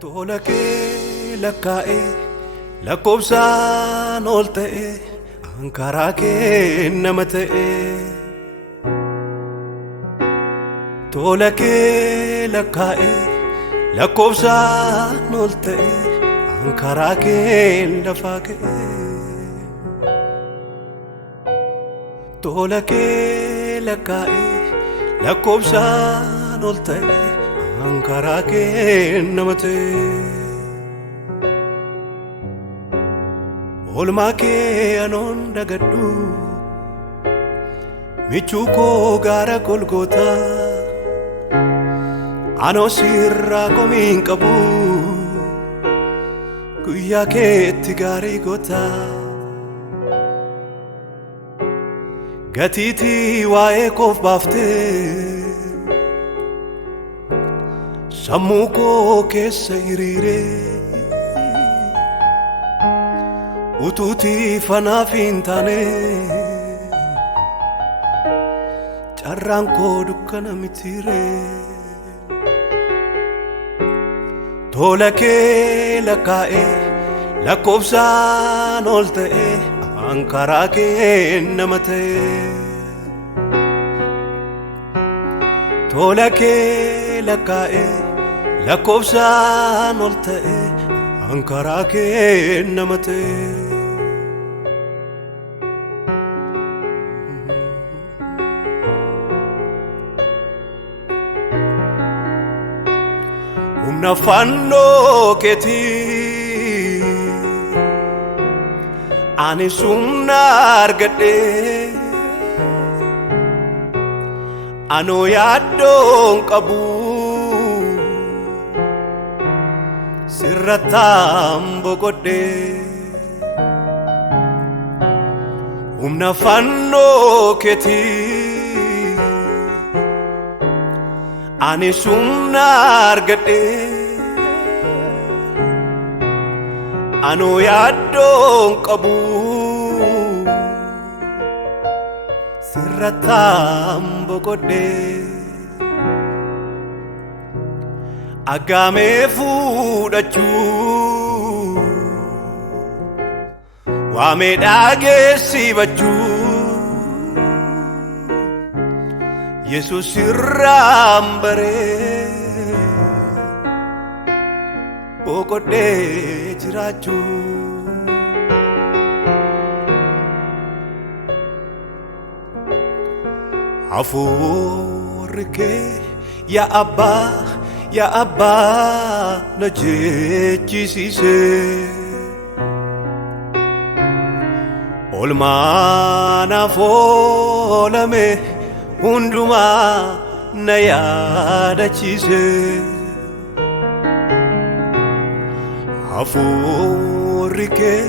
Tola kee lakkaa'ee lakkoofsaan ol ta'e ankaraa kee nama ta'e. Tola kee lakkaa'ee lakkoofsaan ol ta'e ankaraa kee lafaa ka'e. Tola kee lakkaa'ee lakkoofsaan ol ta'e ankaraa kee nama ta'e. Oolmaa kee anoon dagadhu michuu koo gaara Golgootaa anoo sirraa komiin qabu guyyaa keetti gaarii gootaa. Gatiitii waa'ee koof baaftee sammuu koo keessa hiriiree utuutii fanaaf hin taane carraan koo dukkana mitiiree. Tola kee lakkaa'ee lakkoofsaan ol ta'e ankaraa kee nama ta'e. Tola kee lakkaa'ee lakkoofsaan ol ta'e ankaraa kee nama ta'e. Humna fannoo keetii ani sumna argadhee anoo yaaddoon qabu sirrattaan boqodhee. Humna fannoo keetii ani sumna argadhee anoo yaaddoon qabu sirrattaan boqodhee. Aggaamee fuudhachuu waamee dhageessifachuu Yesuus irraan baree boqodhee jiraachuu. Hafuurri kee yaa Abbaa na jechisiisee oolmaa naaf oolame hundumaa na yaadachiisee. Hafuurri kee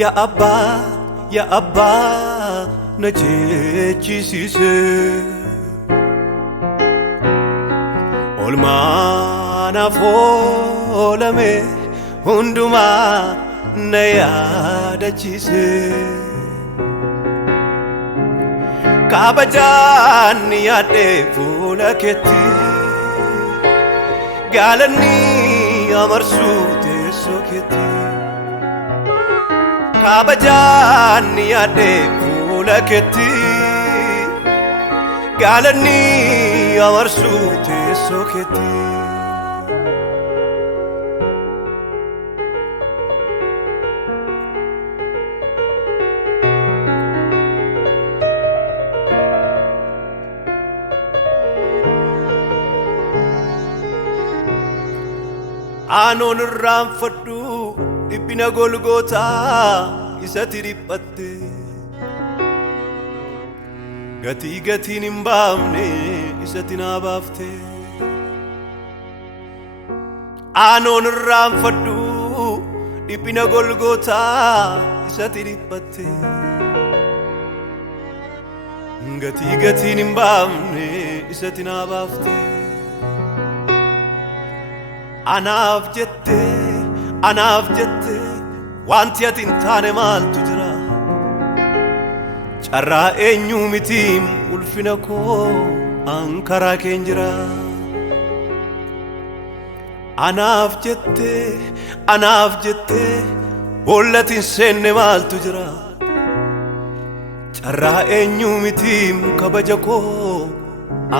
yaa Abbaa na jechisiisee oolmaa naaf oolame hundumaa na yaadachiisee. Kabajaan yaadee fuula keetti gaalanni amarsuu teessoo keetti. Kabajaan yaadee fuula keetti gaalanni amarsuu teessoo keetti. Anoon irraanfadhu dhiphina Golgootaa isatti dhiphatte gatiin hin baafne isatti naa baafte. Anoon irraanfadhu dhiphina Golgootaa isatti dhiphatte gatiin hin baafne isatti naa baafte. Anaaf jette wanti ati hin taane maaltu jira. Carraa eenyu mitiim ulfina koo ankaraa keen jira. anaaf jettee bollatiin seenne maaltu jira carraa eenyu mitiim kabaja koo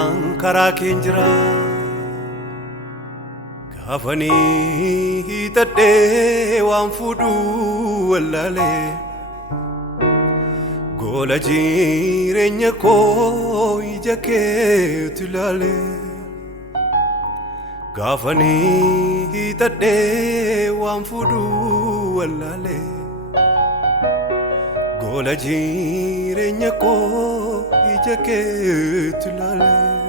an karaa keen jira gaafanii hiixadhee waan fuudhuu wallaalee goola jireenya koo ija keetu ilaalee gaafanii hiixadhee waan fuudhuu wallaalee goola jireenya koo ija keetu ilaalee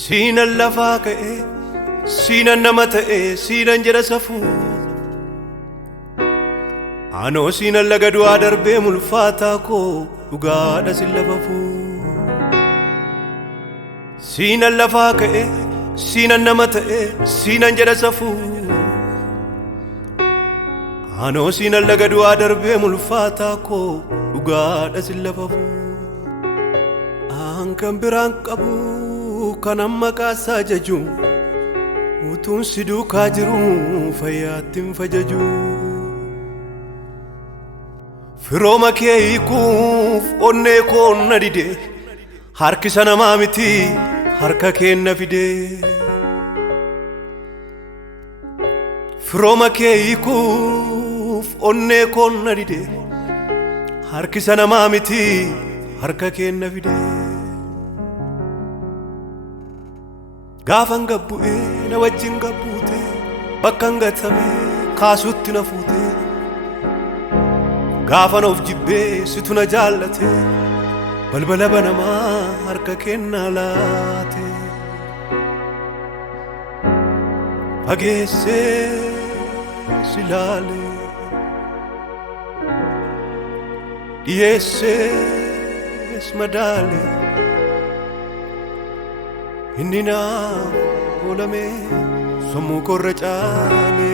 Sinan lafaa ka'ee sinan nama ta'ee sinan jedha safuu anoo sinan laga du'aa darbee mulfaataa koo dhugaadha sin lafafuu sinan lafaa ka'ee sinan nama ta'ee sinan jedha safuu anoo sinan laga du'aa darbee mulfaataa koo dhugaadha sin lafafuu an kan biraan qabu kan amma kaasaa jaju utuun si duukaa jiru fayyaattiin fajaju firooma kee hiikuuf onnee koo na dide harkisa namaa miti harka kee na fide firooma kee hiikuuf onnee koo na dide harkisa namaa miti harka kee na fide gaafan gabbu'ee na wajjin gabbuute bakkan gatamee kaasutti na fuute gaafan of jibbee situ na jaallate balbala banamaa harka kennaa laate fageessee si laale dhiyeessees madaale inni naaf oolame sammuu korra caale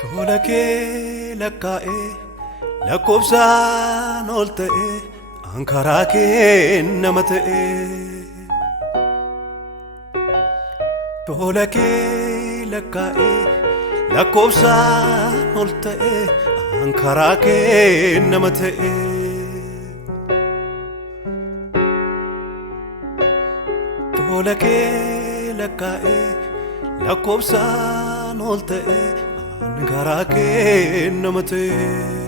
tola kee lakkaa'ee lakkoofsaan ol ta'ee an karaa kee nama ta'ee tola kee lakkaa'ee lakkoofsaan ol ta'ee an karaa kee nama ta'ee tola kee lakkaa'ee lakkoofsaan ol ta'ee an karaa kee nama ta'ee